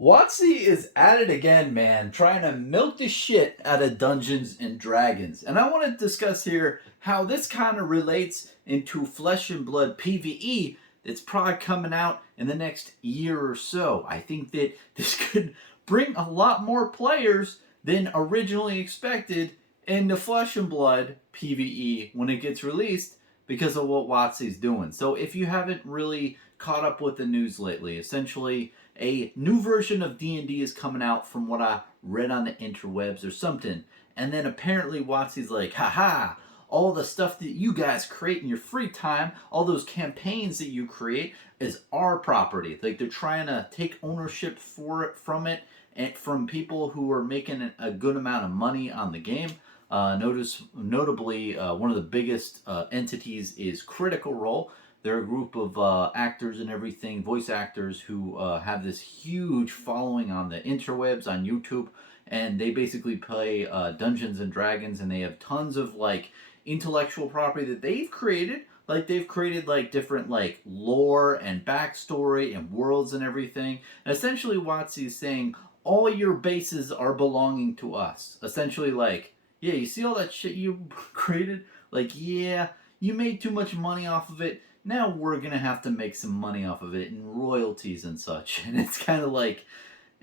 Watsy is at it again, man, trying to milk the shit out of Dungeons and Dragons. And I want to discuss here how this kind of relates into Flesh and Blood PvE that's probably coming out in the next year or so. I think that this could bring a lot more players than originally expected into Flesh and Blood PvE when it gets released because of what Watsy's doing. So if you haven't really caught up with the news lately, essentially a new version of D&D is coming out from what I read on the interwebs or something. And then apparently Watsy's like, haha, all the stuff that you guys create in your free time, all those campaigns that you create is our property. Like they're trying to take ownership for it from it and from people who are making a good amount of money on the game. Notably, one of the biggest entities is Critical Role. They're a group of actors and everything, voice actors who have this huge following on the interwebs, on YouTube, and they basically play Dungeons and Dragons, and they have tons of like intellectual property that they've created. Like they've created like different like lore and backstory and worlds and everything. And essentially, Watsy is saying all your bases are belonging to us. Essentially, like, yeah, you see all that shit you created? Like, yeah, you made too much money off of it. Now we're gonna have to make some money off of it and royalties and such. And it's kind of like,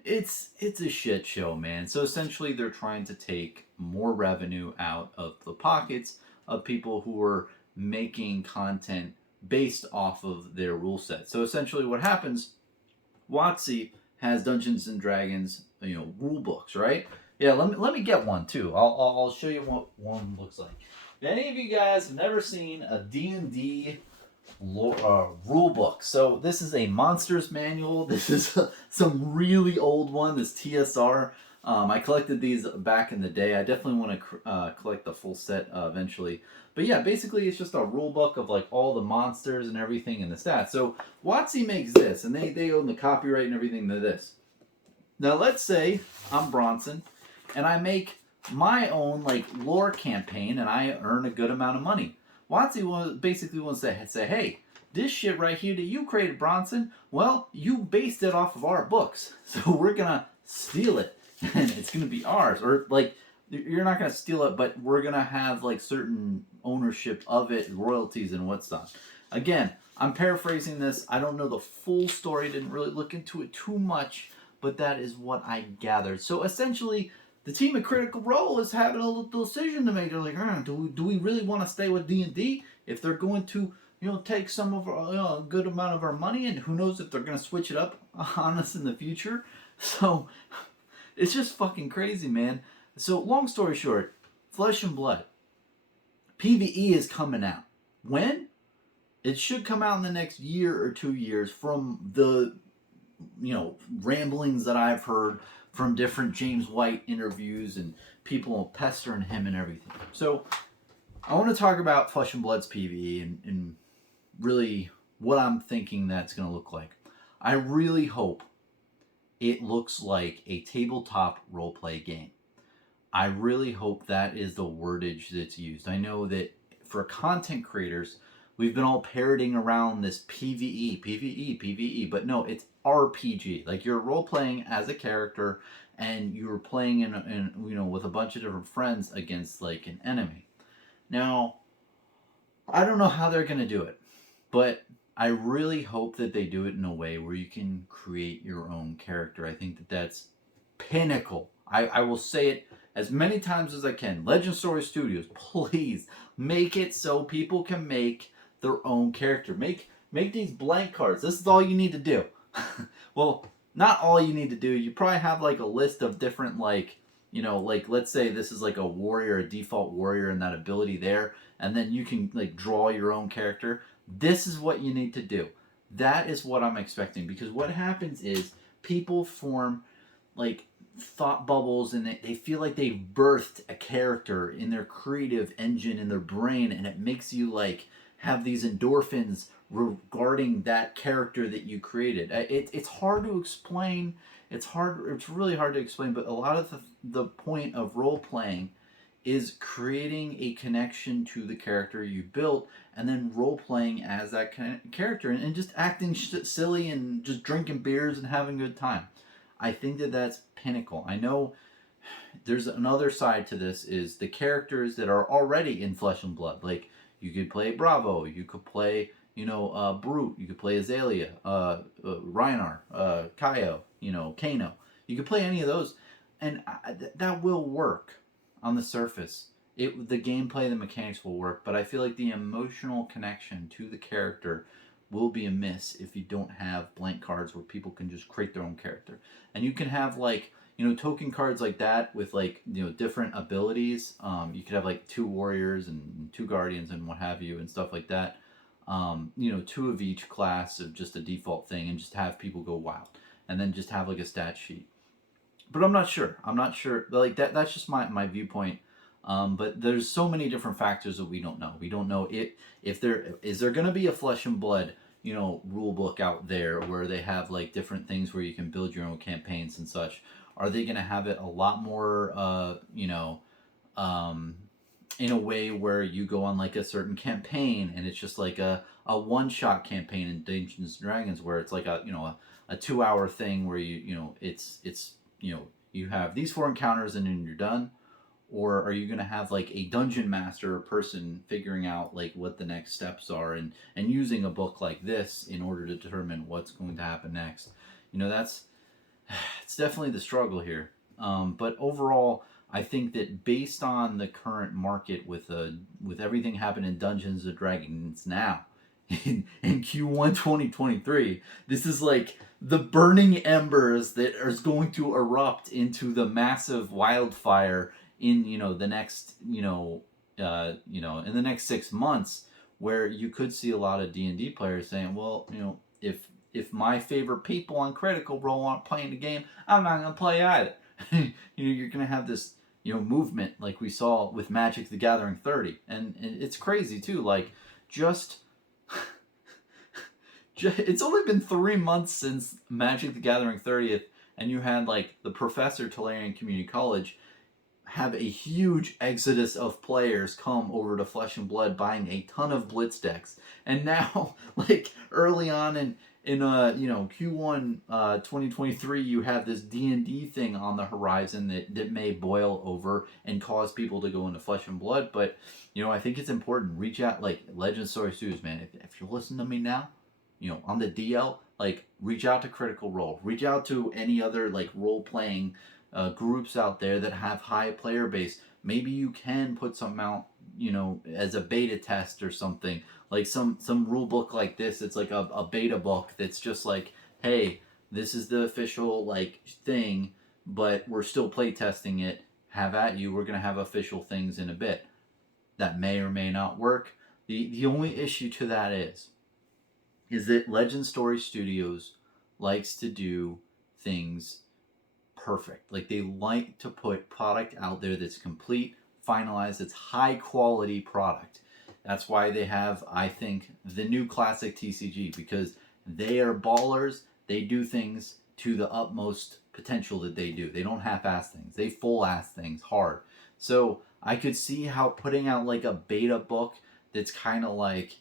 it's a shit show, man. So essentially, they're trying to take more revenue out of the pockets of people who are making content based off of their rule set. So essentially, what happens? Watsy has Dungeons and Dragons, rule books, right? Yeah, let me get one too. I'll show you what one looks like. If any of you guys have never seen a D&D rule book, so this is a monsters manual. This is some really old one. This TSR. I collected these back in the day. I definitely want to collect the full set eventually. But yeah, basically it's just a rule book of like all the monsters and everything and the stats. So Watsy makes this, and they own the copyright and everything to this. Now let's say I'm Bronson, and I make my own like lore campaign, and I earn a good amount of money. Watsy basically wants to say, hey, this shit right here that you created, Bronson, well, you based it off of our books, so we're gonna steal it, and it's gonna be ours. Or like, you're not gonna steal it, but we're gonna have like certain ownership of it, royalties, and what's not. Again, I'm paraphrasing this. I don't know the full story. Didn't really look into it too much, but that is what I gathered. So essentially, the team at Critical Role is having a little decision to make. They're like, do we really want to stay with D&D if they're going to, take some of our, a good amount of our money, and who knows if they're going to switch it up on us in the future? So it's just fucking crazy, man. So long story short, Flesh and Blood PvE is coming out. When? It should come out in the next year or 2 years from the ramblings that I've heard from different James White interviews and people pestering him and everything. So I want to talk about Flesh and Blood's PvE and really what I'm thinking that's going to look like. I really hope it looks like a tabletop roleplay game. I really hope that is the wordage that's used. I know that for content creators, we've been all parroting around this PvE, but no, it's RPG. Like you're role playing as a character, and you're playing in with a bunch of different friends against like an enemy. Now, I don't know how they're gonna do it, but I really hope that they do it in a way where you can create your own character. I think that that's pinnacle. I will say it as many times as I can. Legend Story Studios, please make it so people can make their own character. Make these blank cards. This is all you need to do. Well, not all you need to do. You probably have like a list of different like let's say this is like a warrior, a default warrior, and that ability there, and then you can like draw your own character. This is what you need to do. That is what I'm expecting, because what happens is people form like thought bubbles, and they feel like they've birthed a character in their creative engine in their brain, and it makes you like have these endorphins regarding that character that you created. It's hard to explain. It's really hard to explain, but a lot of the point of role playing is creating a connection to the character you built, and then role playing as that character, and just acting silly and just drinking beers and having a good time. I think that that's pinnacle. I know there's another side to this is the characters that are already in Flesh and Blood. Like you could play Bravo, you could play Brute, you could play Azalea, Reinar, Kaio, Kano. You could play any of those, and that will work on the surface. The gameplay, the mechanics will work, but I feel like the emotional connection to the character will be amiss if you don't have blank cards where people can just create their own character. And you can have like token cards like that with like different abilities. You could have like 2 warriors and 2 guardians and what have you and stuff like that. 2 of each class of just a default thing, and just have people go wild, and then just have like a stat sheet. But I'm not sure. Like that's just my viewpoint. But there's so many different factors that we don't know. We don't know if there going to be a Flesh and Blood rule book out there where they have like different things where you can build your own campaigns and such. Are they going to have it a lot more in a way where you go on like a certain campaign and it's just like a one-shot campaign in Dungeons and Dragons where it's like a 2-hour thing where it's you have these 4 encounters and then you're done? Or are you going to have like a dungeon master person figuring out like what the next steps are and using a book like this in order to determine what's going to happen next? That's it's definitely the struggle here. But overall, I think that based on the current market with everything happening in Dungeons and Dragons now in Q1 2023, this is like the burning embers that is going to erupt into the massive wildfire in the next in the next 6 months, where you could see a lot of D&D players saying, well, if my favorite people on Critical Role aren't playing the game, I'm not gonna play either. You're gonna have this movement like we saw with Magic the Gathering 30, and it's crazy too. Like just it's only been 3 months since Magic the Gathering 30th, and you had like the Professor Tolarian Community College have a huge exodus of players come over to Flesh and Blood buying a ton of Blitz decks. And now, like early on in Q1 2023, you have this D&D thing on the horizon that may boil over and cause people to go into Flesh and Blood. But I think it's important. Reach out, like Legend Story Studios, man. If you're listening to me now, on the DL, like reach out to Critical Role. Reach out to any other like role playing groups out there that have high player base. Maybe you can put something out, as a beta test or something, like some rule book like this. It's like a beta book that's just like, hey, this is the official like thing, but we're still play testing it. Have at you. We're gonna have official things in a bit. That may or may not work. The only issue to that is that Legend Story Studios likes to do things perfect. Like they like to put product out there that's complete, finalized, it's high quality product. That's why they have, I think, the new classic TCG, because they are ballers. They do things to the utmost potential that they do. They don't half-ass things. They full-ass things hard. So I could see how putting out like a beta book that's kind of like,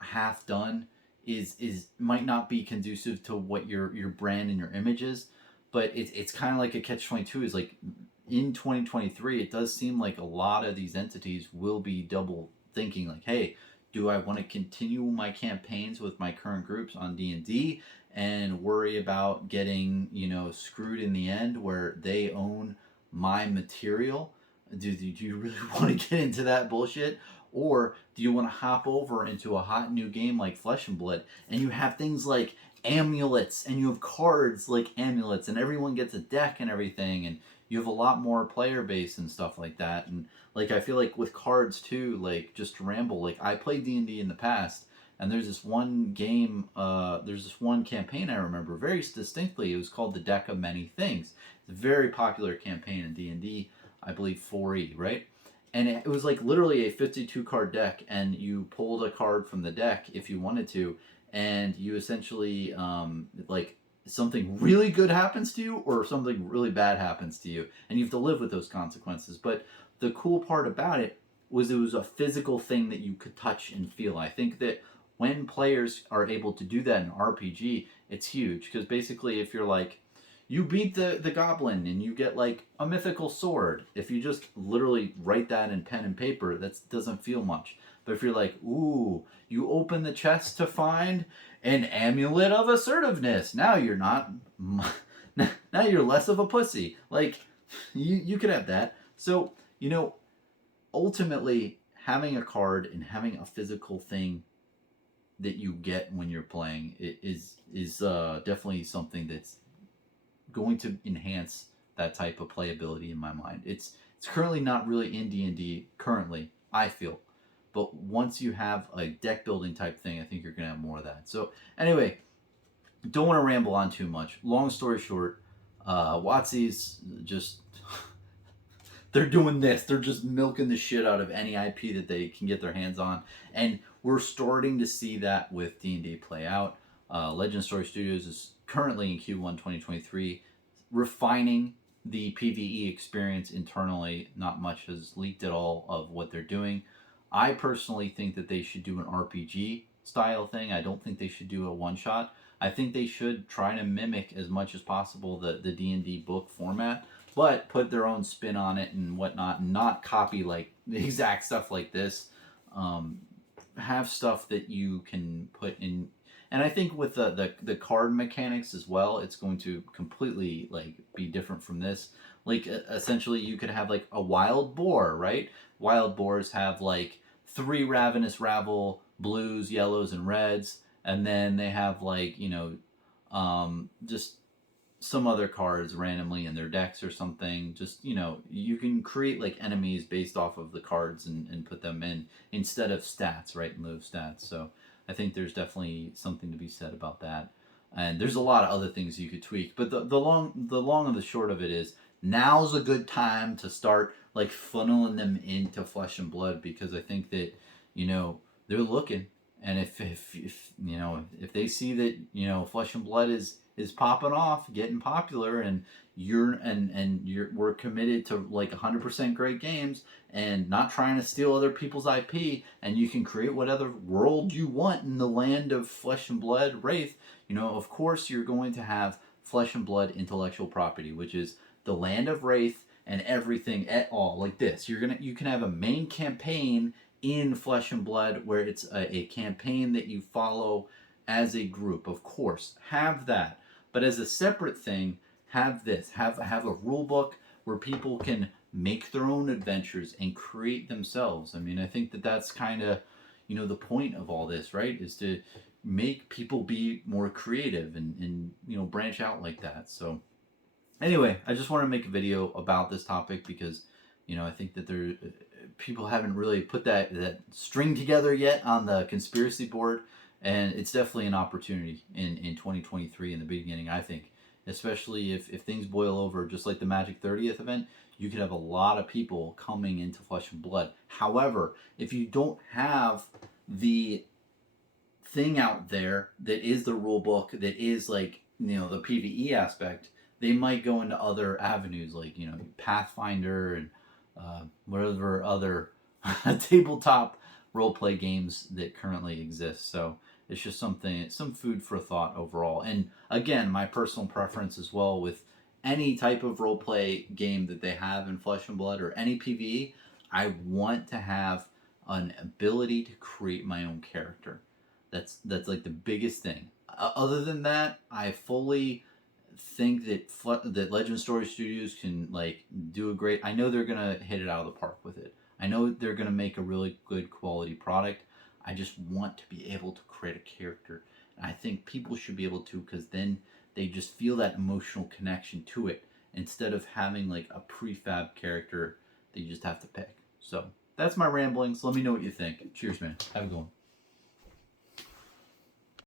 half done is might not be conducive to what your brand and your image is. But it's kind of like a catch-22. Is like in 2023, it does seem like a lot of these entities will be double thinking. Like, hey, do I want to continue my campaigns with my current groups on D&D and worry about getting screwed in the end where they own my material? Do you really want to get into that bullshit? Or do you want to hop over into a hot new game like Flesh and Blood, and you have things like amulets, and you have cards like amulets, and everyone gets a deck and everything, and you have a lot more player base and stuff like that. And like I feel like with cards too, like just to ramble, like I played D&D in the past, and there's this one game, there's this one campaign I remember very distinctly. It was called The Deck of Many Things. It's a very popular campaign in D&D, I believe 4E, right? And it was like literally a 52 card deck, and you pulled a card from the deck if you wanted to, and you essentially like something really good happens to you or something really bad happens to you, and you have to live with those consequences. But the cool part about it was a physical thing that you could touch and feel. I think that when players are able to do that in RPG, it's huge, because basically if you're like You beat the goblin and you get like a mythical sword. If you just literally write that in pen and paper, that doesn't feel much. But if you're like, ooh, you open the chest to find an amulet of assertiveness. Now you're not. Now you're less of a pussy. Like, you could have that. So, ultimately, having a card and having a physical thing that you get when you're playing is definitely something that's going to enhance that type of playability in my mind. It's currently not really in D&D currently, I feel. But once you have a deck building type thing, I think you're going to have more of that. So anyway, don't want to ramble on too much. Long story short, WotC's just they're doing this. They're just milking the shit out of any IP that they can get their hands on, and we're starting to see that with D&D play out. Legend Story Studios is currently in Q1 2023 refining the PvE experience internally. Not much has leaked at all of what they're doing. I personally think that they should do an RPG style thing. I don't think they should do a one-shot. I think they should try to mimic as much as possible the D&D book format, but put their own spin on it and whatnot, and not copy like the exact stuff like this. Have stuff that you can put in, and I think with the card mechanics as well, it's going to completely like be different from this. Like essentially, you could have like a wild boar, right? Wild boars have like 3 ravenous rabble, blues, yellows, and reds, and then they have like just some other cards randomly in their decks or something. Just you can create like enemies based off of the cards and put them in instead of stats, right, in lieu of stats. So I think there's definitely something to be said about that. And there's a lot of other things you could tweak, but the long and the short of it is, now's a good time to start like funneling them into Flesh and Blood, because I think that they're looking, and if they see that Flesh and Blood is popping off, getting popular, and we're committed to like 100% great games and not trying to steal other people's IP, and you can create whatever world you want in the land of Flesh and Blood Wraith, of course you're going to have Flesh and Blood intellectual property, which is the land of Wraith and everything at all like this. You can have a main campaign in Flesh and Blood where it's a campaign that you follow as a group. Of course, have that. But as a separate thing, have this. Have a rule book where people can make their own adventures and create themselves. I mean, I think that that's kind of, the point of all this, right? Is to make people be more creative and branch out like that. So anyway, I just want to make a video about this topic because, I think that people haven't really put that string together yet on the conspiracy board. And it's definitely an opportunity in 2023 in the beginning, I think. Especially if things boil over, just like the Magic 30th event, you could have a lot of people coming into Flesh and Blood. However, if you don't have the thing out there that is the rule book, that is like, the PvE aspect, they might go into other avenues like, Pathfinder and whatever other tabletop roleplay games that currently exist. So it's just some food for thought overall. And again, my personal preference as well with any type of roleplay game that they have in Flesh and Blood or any PvE, I want to have an ability to create my own character. That's like the biggest thing. Other than that, I fully think that Legend Story Studios can like do a great. I know they're gonna hit it out of the park with it. I know they're gonna make a really good quality product. I just want to be able to create a character. And I think people should be able to, because then they just feel that emotional connection to it instead of having like a prefab character that you just have to pick. So that's my ramblings. Let me know what you think. Cheers, man. Have a good one.